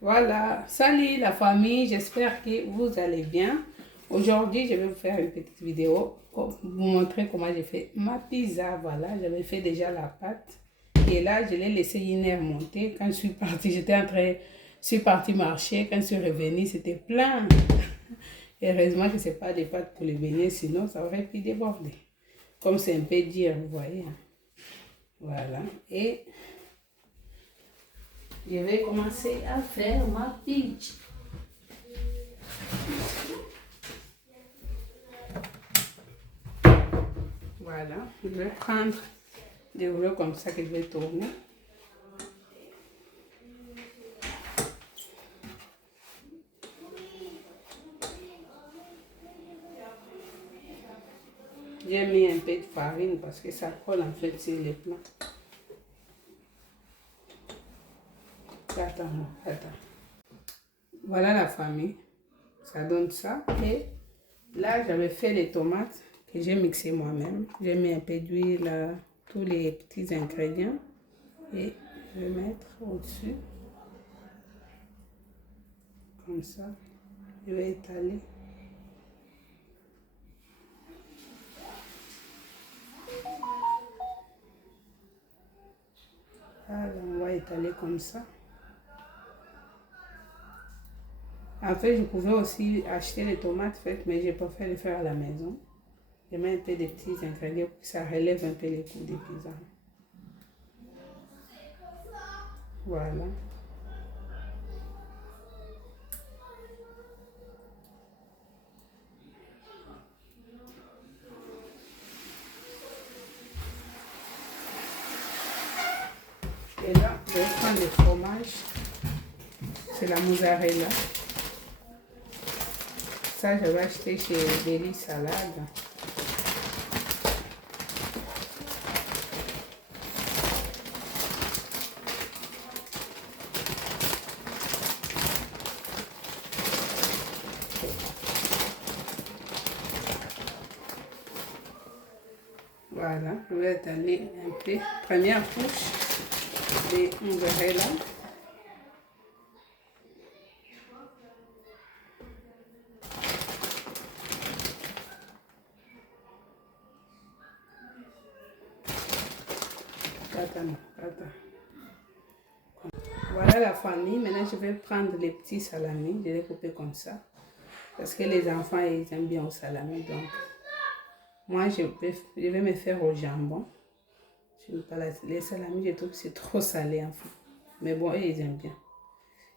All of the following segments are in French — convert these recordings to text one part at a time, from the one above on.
Voilà, salut la famille, j'espère que vous allez bien. Aujourd'hui, je vais vous faire une petite vidéo pour vous montrer comment j'ai fait ma pizza. Voilà, j'avais fait déjà la pâte et là, je l'ai laissé une heure monter. Quand je suis partie, je suis partie marcher. Quand je suis revenue, c'était plein. Heureusement que ce n'est pas des pâtes pour les beignets, sinon ça aurait pu déborder. Comme c'est un peu dur, vous voyez. Voilà, et je vais commencer à faire ma pizza. Voilà, je vais prendre des rouleaux comme ça que je vais tourner. J'ai mis un peu de farine parce que ça colle en fait sur les plats. Attends. Voilà la famille, ça donne ça. Et là, j'avais fait les tomates que j'ai mixées moi-même. J'ai mis un peu d'huile, tous les petits ingrédients. Et je vais mettre au-dessus. Comme ça. Je vais étaler. Voilà, on va étaler comme ça. En fait, je pouvais aussi acheter les tomates faites, mais je préfère les faire à la maison. Je mets un peu de petits ingrédients pour que ça relève un peu les coups des pizzas. Voilà. Et là, je vais prendre le fromage. C'est la mozzarella. Ça, je vais acheter chez Deli Salade. Voilà, je vais étaler un peu. Première couche de mozzarella. Attends. Voilà la famille. Maintenant, je vais prendre les petits salamis. Je vais couper comme ça. Parce que les enfants, ils aiment bien au salami. Donc, moi, je vais me faire au jambon. Je n'aime pas les salamis, je trouve que c'est trop salé en fait. Mais bon, ils aiment bien.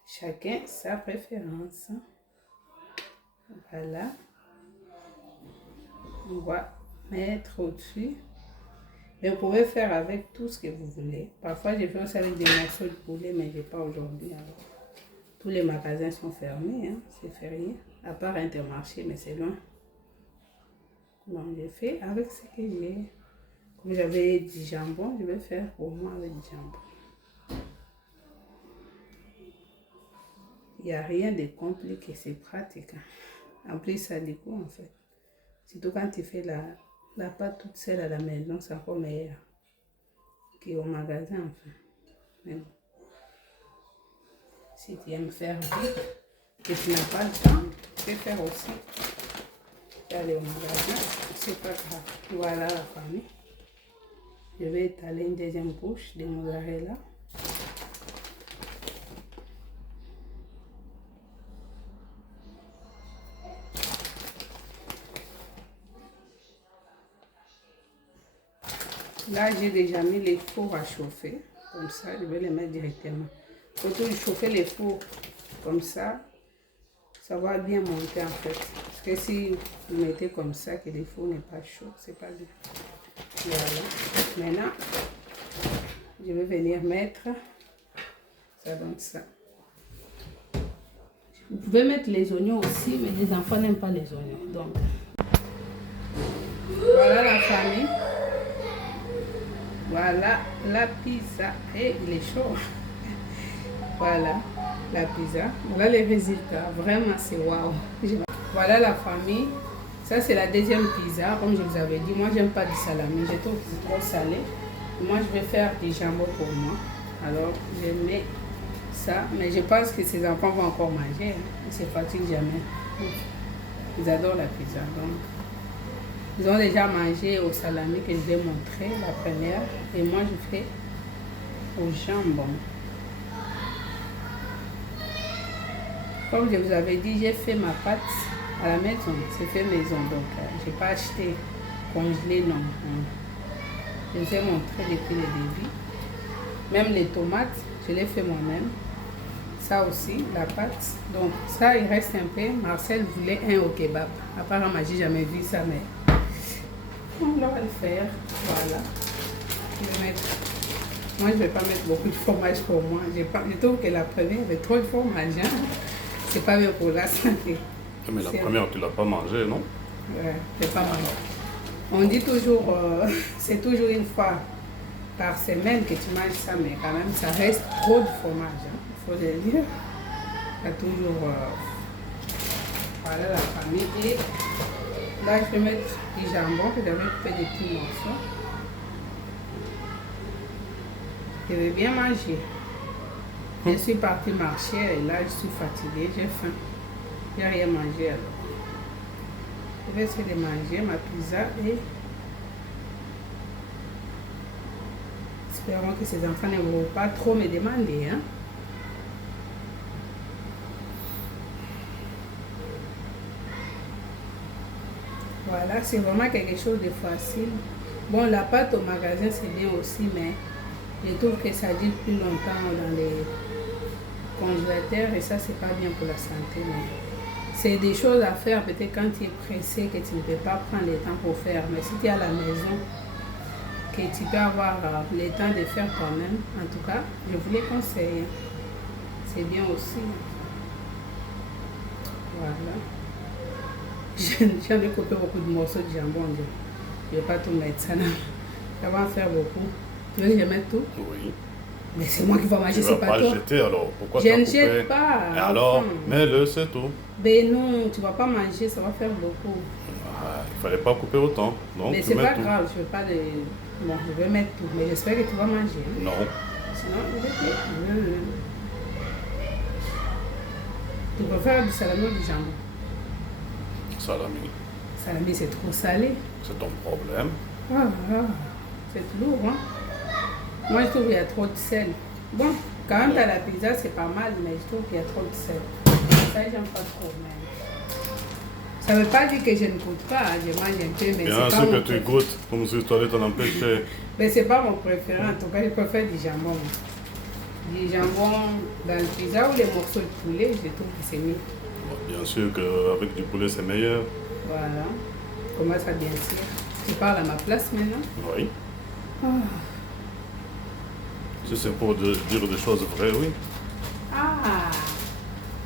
Chacun sa préférence. Voilà. On va mettre au-dessus. Mais vous pouvez faire avec tout ce que vous voulez. Parfois, je fais aussi avec des morceaux de poulet, mais je n'ai pas aujourd'hui. Tous les magasins sont fermés, hein, c'est férié. À part Intermarché, mais c'est loin. Donc, j'ai fait avec ce que j'ai. Comme j'avais du jambon, je vais faire pour moi avec du jambon. Il n'y a rien de compliqué, c'est pratique. En plus, ça découle en fait. Surtout quand tu fais la pâte toute seule à la maison, c'est encore meilleur qu'au magasin en fait. Mais bon. Si tu aimes faire vite, et tu n'as pas le temps, tu peux faire aussi. Tu aller au magasin, c'est pas grave. Voilà la famille. Je vais étaler une deuxième couche de mozzarella. Là, j'ai déjà mis les fours à chauffer. Comme ça, je vais les mettre directement. Surtout chauffer les fours comme ça va bien monter en fait. Parce que si vous mettez comme ça, que le four n'est pas chaud, c'est pas bien. Voilà. Maintenant, je vais venir mettre, ça donne ça. Vous pouvez mettre les oignons aussi, mais les enfants n'aiment pas les oignons. Donc, voilà la famille. Voilà la pizza. Et il est chaud. Voilà la pizza. Voilà les résultats. Vraiment, c'est waouh. Voilà la famille. Ça, c'est la deuxième pizza. Comme je vous avais dit, moi, j'aime pas du salami. Je trouve que c'est trop salé. Moi, je vais faire du jambon pour moi. Alors, je mets ça. Mais je pense que ces enfants vont encore manger. Hein. Ils ne se fatiguent jamais. Ils adorent la pizza. Donc, ils ont déjà mangé au salami que je vais montrer, la première. Et moi, je fais au jambon. Comme je vous avais dit, j'ai fait ma pâte à la maison. C'est fait maison. Donc, je n'ai pas acheté congelé, non. Je vous ai montré depuis le début. Même les tomates, je les fait moi-même. Ça aussi, la pâte. Donc, ça, il reste un peu. Marcel voulait un au kebab. Apparemment, j'ai jamais vu ça, mais on va le faire. Voilà. Je vais mettre... Moi, je ne vais pas mettre beaucoup de fromage pour moi. Je trouve que la première avait trop de fromage. Hein? C'est pas bien pour la santé. Mais la première, tu ne l'as pas mangée, non? Ouais, je n'ai pas mangé. On dit toujours, c'est toujours une fois par semaine que tu manges ça, mais quand même, ça reste trop de fromage. Il faut le dire. Il y a toujours... voilà la famille. Et là, je vais mettre du jambon que j'avais coupé des petits morceaux. Je vais bien manger. Je suis partie marcher et là, je suis fatiguée, j'ai faim. Je n'ai rien mangé alors. Je vais essayer de manger ma pizza et espérons que ces enfants ne vont pas trop me demander. Hein? Voilà, c'est vraiment quelque chose de facile. Bon, la pâte au magasin, c'est bien aussi, mais je trouve que ça dure plus longtemps dans les congélateurs et ça, c'est pas bien pour la santé. C'est des choses à faire peut-être quand tu es pressé, que tu ne peux pas prendre le temps pour faire. Mais si tu es à la maison, que tu peux avoir le temps de faire toi-même, en tout cas, je vous les conseille. C'est bien aussi. Voilà. J'en ai coupé beaucoup de morceaux de jambon. Je ne vais pas tout mettre ça. Ça va en faire beaucoup. Tu veux que je mette tout? Oui. Mais c'est moi qui vais manger, c'est pas toi. Tu ne vas pas jeter alors. Pourquoi tu je as ne coupé? jette pas. Et alors, mets-le, c'est tout. Ben non, tu ne vas pas manger, ça va faire beaucoup. Ah, il ne fallait pas couper autant. Donc, mais c'est pas grave, je ne veux pas les... Bon, je vais mettre tout, mais j'espère que tu vas manger. Non. Sinon, je vais te... Tu préfères du salami ou du jambon? Salami. Salami, c'est trop salé. C'est ton problème. Ah, c'est lourd, hein? Moi, je trouve qu'il y a trop de sel. Bon, quand même, dans la pizza, c'est pas mal, mais je trouve qu'il y a trop de sel. Ça, j'aime pas trop, même. Ça ne veut pas dire que je ne goûte pas, hein. Je mange un peu, mais bien c'est pas sûr que tu goûtes, comme si tu allais t'en empêcher. Mais c'est pas mon préféré, en tout cas, je préfère du jambon. Du jambon dans le pizza ou les morceaux de poulet, je trouve que c'est mieux. Bien sûr qu'avec du poulet, c'est meilleur. Voilà. Comment ça, bien sûr? Tu parles à ma place maintenant? Oui. Ah. Si c'est pour dire des choses vraies, oui. Ah!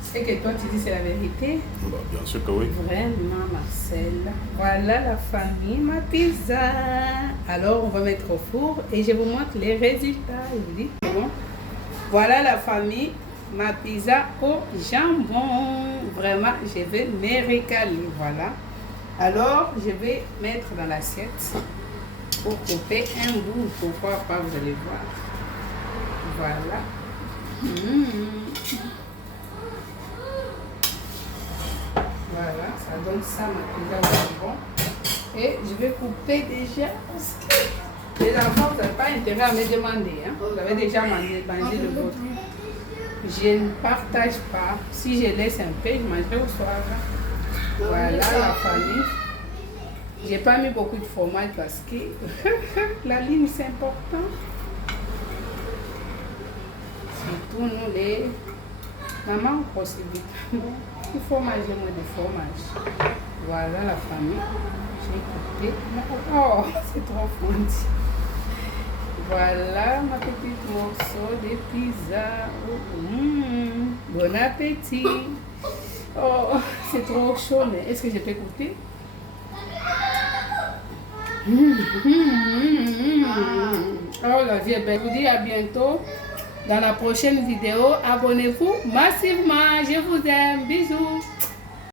C'est que toi, tu dis c'est la vérité? Bah, bien sûr que oui. Vraiment, Marcel. Voilà la famille, ma pizza. Alors, on va mettre au four et je vous montre les résultats. Je vous dis, c'est bon. Voilà la famille, ma pizza au jambon. Vraiment, je vais me régaler. Voilà. Alors, je vais mettre dans l'assiette pour couper un bout. Pourquoi pas, vous allez voir. Voilà. Voilà, ça donne ça ma pizza au jambon. Et je vais couper déjà parce que les enfants, vous n'avez pas intérêt à me demander. Hein? Vous avez déjà mangé le vôtre. Je ne partage pas. Si je laisse un peu, je mangerai au soir. Voilà la famille. J'ai pas mis beaucoup de fromage parce que la ligne c'est important. Surtout nous les mamans on crosse vite. Il faut manger moins de fromage. Voilà la famille. J'ai coupé. Oh, c'est trop fondu. Voilà ma petite morceau de pizza. Bon appétit. Oh, c'est trop chaud, mais est-ce que je peux goûter? Oh la vie est belle. Je vous dis à bientôt dans la prochaine vidéo. Abonnez-vous massivement. Je vous aime. Bisous.